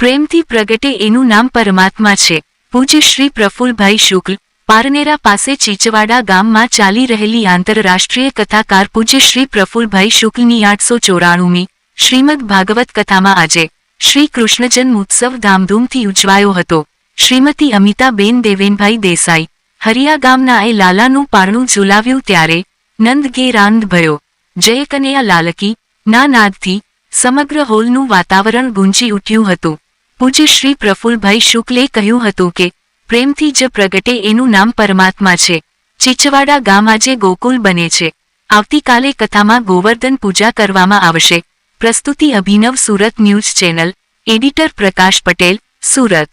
પ્રેમથી પ્રગટે એનું નામ પરમાત્મા છે। પૂજ્ય શ્રી પ્રફુલ્લભાઈ શુક્લ, પારનેરા પાસે ચીચવાડા ગામમાં ચાલી રહેલી આંતરરાષ્ટ્રીય કથાકાર પૂજ્ય શ્રી પ્રફુલ્લભાઈ શુક્લની 894મી શ્રીમદ ભાગવત કથામાં આજે શ્રી કૃષ્ણ જન્મ ઉત્સવ ધામધૂમથી ઉજવાયો હતો। શ્રીમતી અમિતાબેન દેવેનભાઈ દેસાઈ હરિયા ગામના એ લાલાનું પારણું ઝુલાવ્યું ત્યારે નંદ ઘેર આનંદ ભયો। જય કનૈયા લાલકી ના નાદથી સમગ્ર હોલનું વાતાવરણ ગુંજી ઉઠ્યું હતું। પૂજ્ય શ્રી પ્રફુલ્લભાઈ શુક્લે કહ્યું હતું કે પ્રેમથી જ પ્રગટે એનું નામ પરમાત્મા છે। ચીચવાડા ગામ આજે ગોકુલ બને છે। આવતીકાલે કથામાં ગોવર્ધન પૂજા કરવામાં આવશે। પ્રસ્તુતિ અભિનવ સુરત ન્યૂઝ ચેનલ, એડિટર પ્રકાશ પટેલ, સુરત।